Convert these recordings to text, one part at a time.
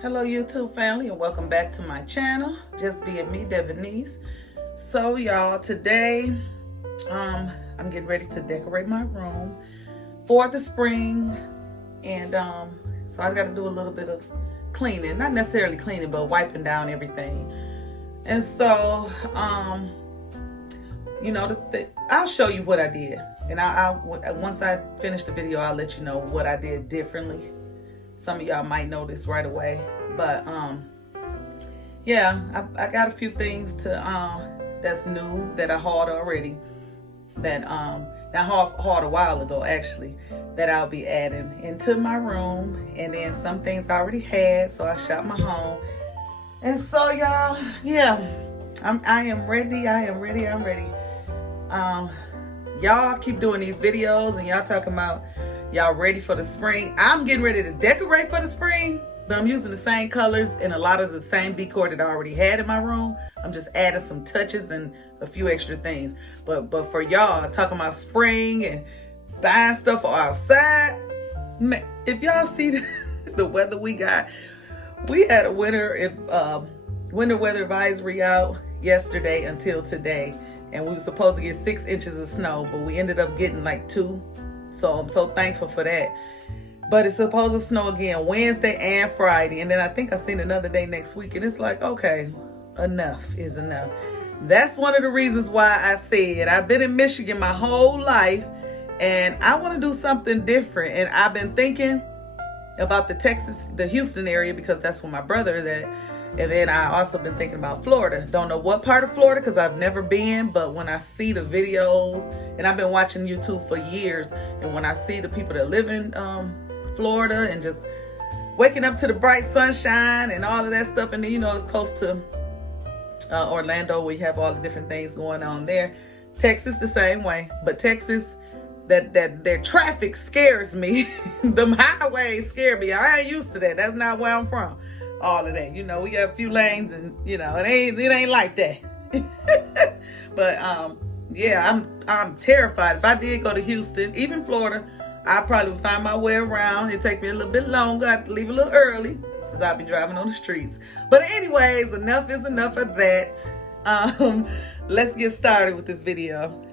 Hello YouTube family, and welcome back to my channel, Just Being Me, Devonese. So y'all, today I'm getting ready to decorate my room for the spring, and so I got to do a little bit of cleaning, not necessarily cleaning, but wiping down everything. And so you know, I'll show you what I did, and once I finish the video, I'll let you know what I did differently. Some of y'all might know this right away, but yeah, I got a few things to that's new that I hauled already, that I hauled a while ago actually, that I'll be adding into my room. And then some things I already had, so I shot my home. And so y'all, yeah, I am ready. I'm ready. Y'all keep doing these videos and y'all talking about y'all ready for the spring. I'm getting ready to decorate for the spring, but I'm using the same colors and a lot of the same decor that I already had in my room. I'm just adding some touches and a few extra things. But for y'all talking about spring and buying stuff for outside, man, if y'all see the weather we got, we had a winter weather advisory out yesterday until today, and we were supposed to get 6 inches of snow, but we ended up getting like 2. So I'm so thankful for that. But it's supposed to snow again Wednesday and Friday. And then I think I seen another day next week. And it's like, okay, enough is enough. That's one of the reasons why I said I've been in Michigan my whole life, and I want to do something different. And I've been thinking about the Houston area, because that's where my brother is at. And then I also been thinking about Florida. Don't know what part of Florida, because I've never been, but when I see the videos, and I've been watching YouTube for years, and when I see the people that live in Florida and just waking up to the bright sunshine and all of that stuff, and then, you know, it's close to Orlando, where you have all the different things going on there. Texas the same way, but Texas, that their traffic scares me. Them highways scare me. I ain't used to that. That's not where I'm from. All of that, you know, we got a few lanes, and you know, it ain't like that. But yeah, I'm terrified. If I did go to Houston, even Florida, I probably would find my way around. It'd take me a little bit longer. I have to leave a little early because I'll be driving on the streets. But anyways, enough is enough of that. Let's get started with this video.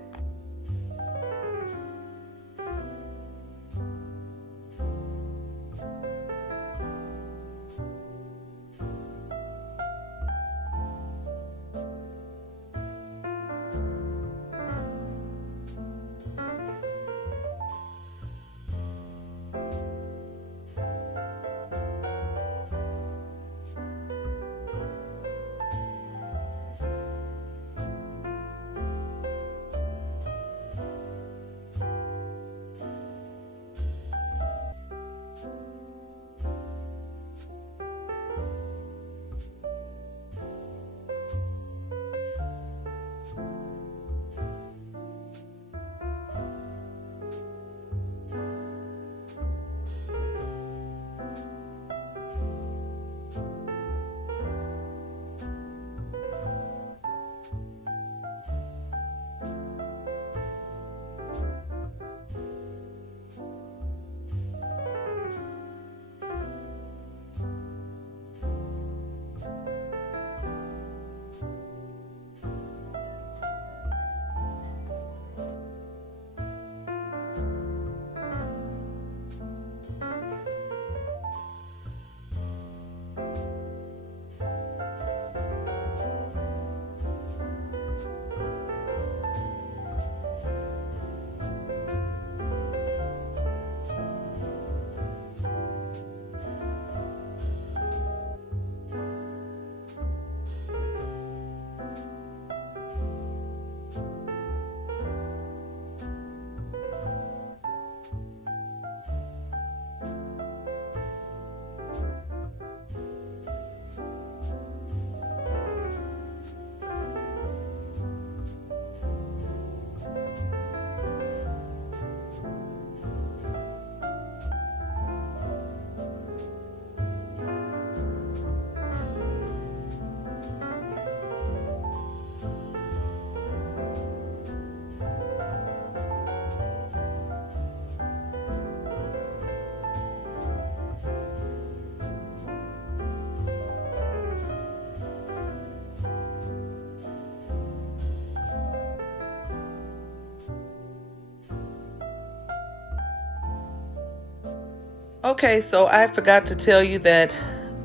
Okay, so I forgot to tell you that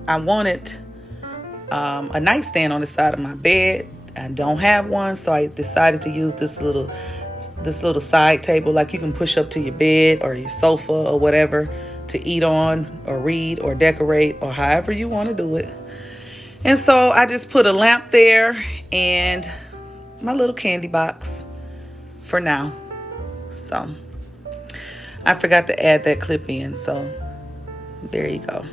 I wanted a nightstand on the side of my bed. I don't have one, so I decided to use this little side table, like you can push up to your bed or your sofa or whatever, to eat on or read or decorate or however you want to do it. And so I just put a lamp there and my little candy box for now. So I forgot to add that clip in, so there you go.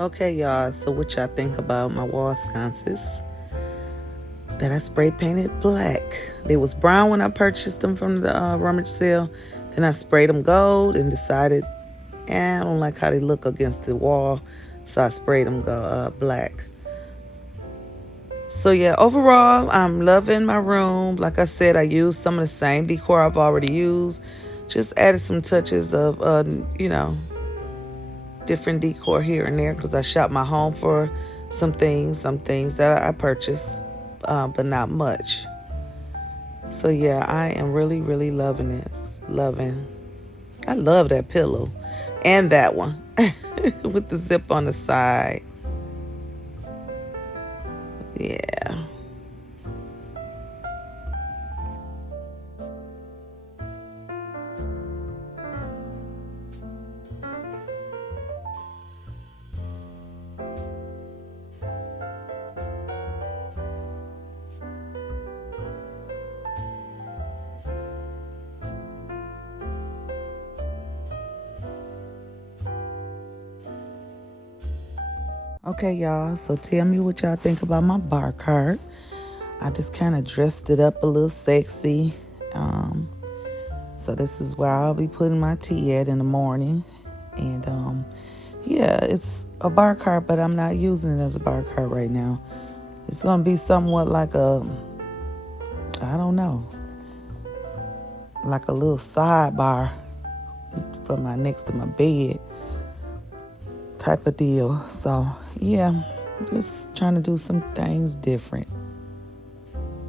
Okay, y'all, so what y'all think about my wall sconces that I spray painted black? They was brown when I purchased them from the rummage sale. Then I sprayed them gold and decided, I don't like how they look against the wall, so I sprayed them black. So yeah, overall, I'm loving my room. Like I said, I used some of the same decor I've already used. Just added some touches of, different decor here and there because I shopped my home for some things that I purchased, but not much. So yeah, I am really, really loving this. I love that pillow and that one with the zip on the side. Yeah. Okay, y'all, so tell me what y'all think about my bar cart. I just kind of dressed it up a little sexy. So this is where I'll be putting my tea at in the morning. And yeah, it's a bar cart, but I'm not using it as a bar cart right now. It's going to be somewhat like I don't know, like a little sidebar for next to my bed type of deal. So yeah, just trying to do some things different.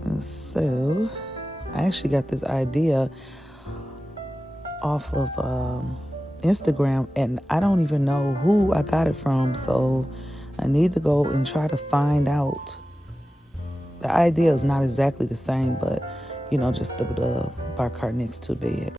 And so I actually got this idea off of Instagram, and I don't even know who I got it from, so I need to go and try to find out. The idea is not exactly the same, but just the bar cart next to bed.